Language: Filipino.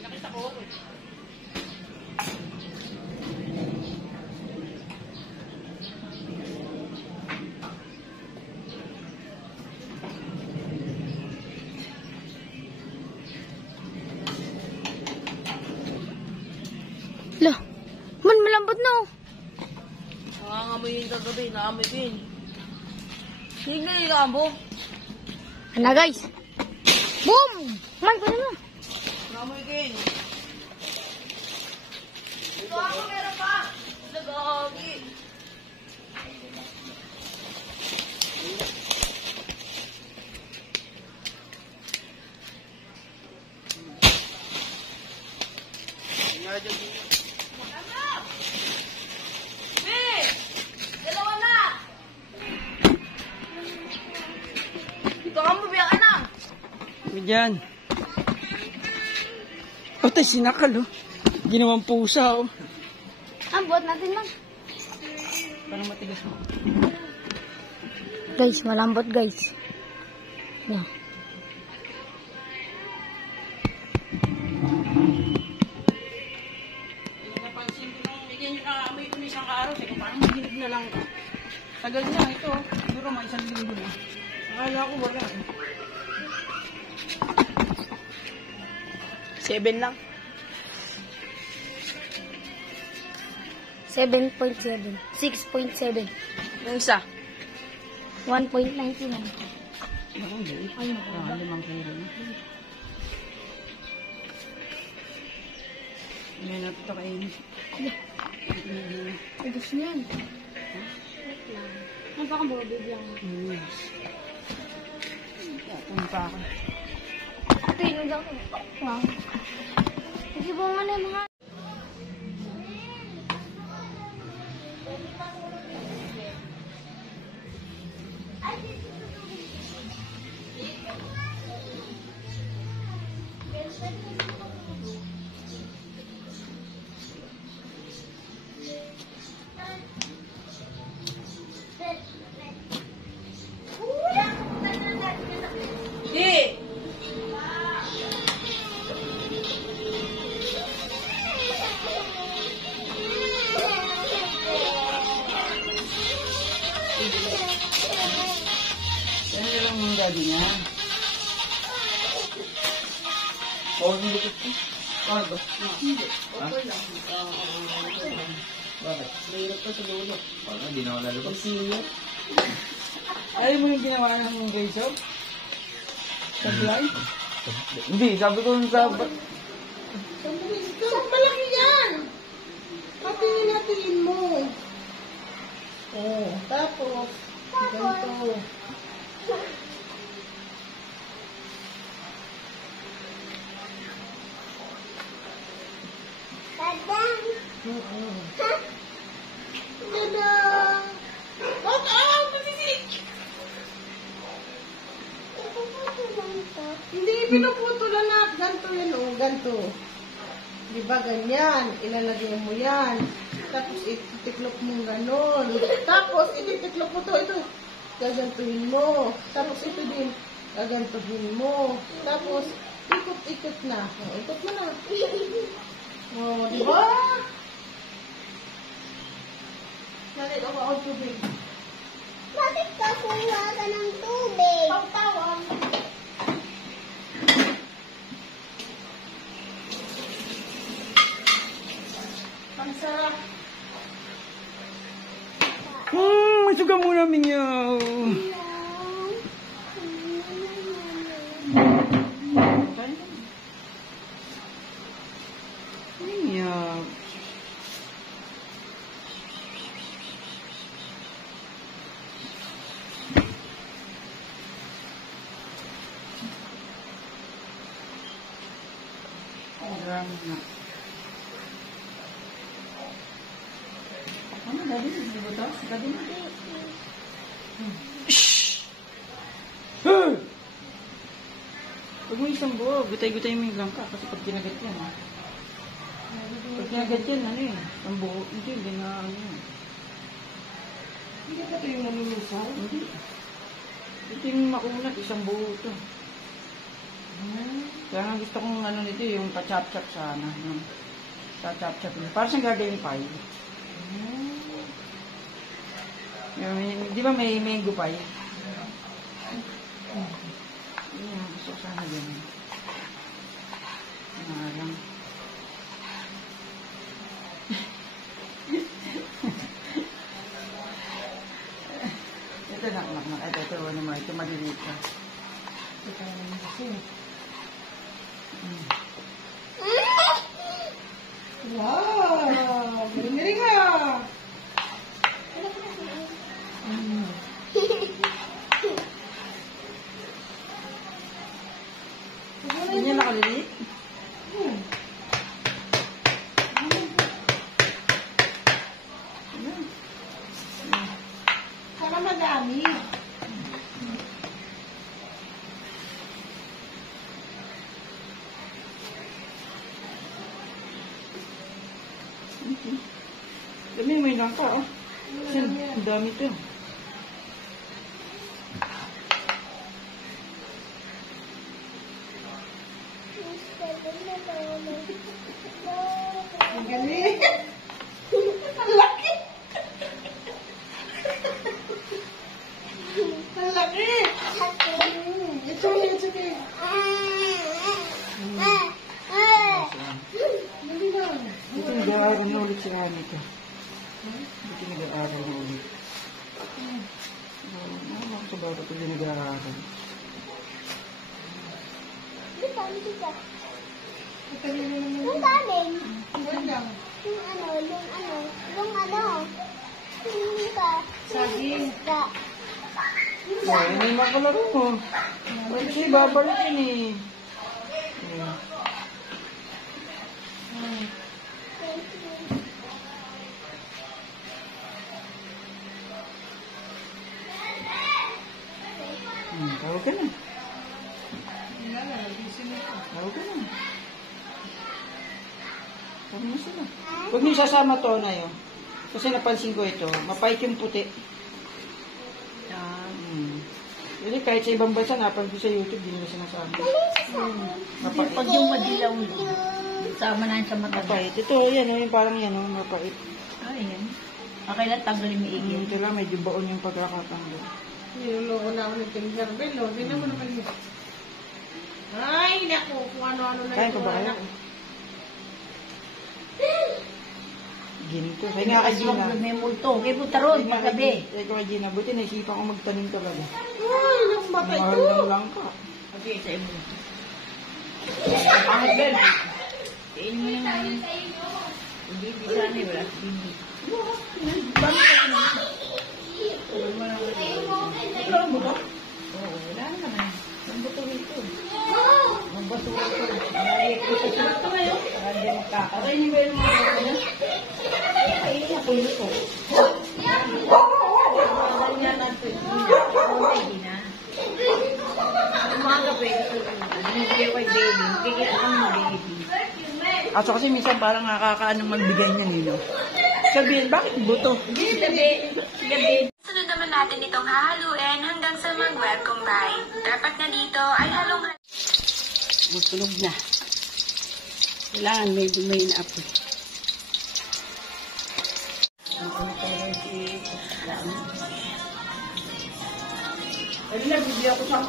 Nakita ko. Lah, man malambot na oh. Nangangamoy yung kagabi, naamoy ko yun. Hindi na yung amo. Ano guys? Boom! Man ko na. Naamoy ko yun. Ito ako, meron pa. Nag-aagi. Dalawa na! Ito ka mo, biyak na! Diyan. O, tayo sinakal, oh. Ginawang pusa, oh. Buhat natin lang. Parang matigas mo. Guys, malambot guys. Yeah. Napansin ko nung bigyan nyo naamoy ko isang araw. Sabi ko, parang maginig na lang. Tagal niya, ito. Siguro may isang linggo na. Akala ko wala. 7 lang. 7.7. 6.7. Yung isa. 1.99. Ay, limang kilo na. Hindi na ito kainin. Ay, gusto niyan. Ano pa kang bubig lang? Tatong pa ako. Ito yun lang. Wow. Sige po nga na mga... Di! Yan lang yung daddy niya. Oh, hindi ko. Bakit ba? Hindi. Okay lang. Bakit? Mahirap pa sa dulo. Bakit? Hindi na wala lubos. Siyot. Ayaw mo yung ginawa ng gay shop? Sablay? Hindi, sabi ko sa... Malaki yan! Hatiin mo. Oh, tapos, ganito. Dadang! Wag! Masisik! Hindi, pinuputulan na. Ganto yan, oh. Ganto. Di ba ganyan? Ilalagay mo yan. Tapos ititiklop mo ganon. Tapos ititiklop mo to. Ito. Gagantuhin mo. Tapos ito din. Gagantuhin mo. Tapos ikot-ikot na. Oh, ikot mo na. Oh, di ba? Nalit ako ang tubig. Bakit ka kuha ka ng tubig? Pagtawag. Pansarap. Masuga muna minyaw. Minyaw. Marami na. Ano, dali? Hindi ba ito? Dali na. Huwag mo isang buo. Gutay-gutay mo yung langka kasi pag ginagat yan. Pag ginagat yan, ano yun? Ang buo. Hindi na ano yun. Hindi ba ito yung nalulusaw? Hindi. Ito yung maunat. Isang buo ito. Kaya nga gusto kong ano nito, yung pa-chop-chop sana. Yung pa-chop-chop. Para siyang gagawin pie. Di ba may mango pie? Gusto ko sana din. Lang. Ito na. Ito naman. Ito maliliit ka. Ito naman kasi. Wow! Galing ka! Hindi niya nakaliliit? Para madami. Dami may langka, oh. Kasi ang dami ito. Ang galing. Ang laki. Ang laki. It's okay. Dali lang. Ito nag-aaral na ulit si Rami ito. Ito nag-aaral na ulit. Ano sa bata ito nag-aaral? Yung galing. Gandang. Yung Saging. Oh, yun yung makalaro mo. Wala siya babalik yun eh. Yeah. Tawag ka na. Tawag ka na. Tawag mo sila. Huwag niyo sasama to na yun. Kasi napansin ko ito, mapait yung puti. Hindi, kahit sa ibang bansa, napansin sa YouTube, di nila sinasama. Mapait. Pag yung madilaw, sama na yun sa mata. Mapait. Ito, yan, yung parang yan, mapait. Ay, yan. Okay lang, tanggalin mo igil. Ito lang, medyo baon yung pagkakatanggal. Niloloko na ako ng tingerbell, no? Tingnan mo naman yun. Ay, naku, kung ano-ano na Kain ito. pa ba kayo? Ginto. Kaya nga kay Gina. May multo. Kaya po taron, paggabi. Kaya kay Gina, buti naisipan ko magtanim talaga. Ay, naku, baka Mahal ito. lang lang ka. Okay, sa imo. Ang girl. Kain mo yung ngayon. Hindi, di sana eh, wala. Hindi. Wala mo ba? Oo, wala naman. Ang buto nito. Ang basura ko. Ay, ito sa ito ngayon. Hindi magkakaroon. Patay niyo ba yung mga buto niya? Ay, ako ito. Ganyan na ito. Hindi na. Umaga pa ito. Hindi kayo kay baby. Hindi kayo ang baby. Aso kasi minsan parang nakakaanong magbigay niya nilo. Sabihin, bakit buto? Gabi. Sunod naman natin itong hahaluin hanggang sa mag-welcome ride. Dapat na dito ay halong Tulog na. Kailangan may dumay na apoy. Ay, nabibigyan ko sa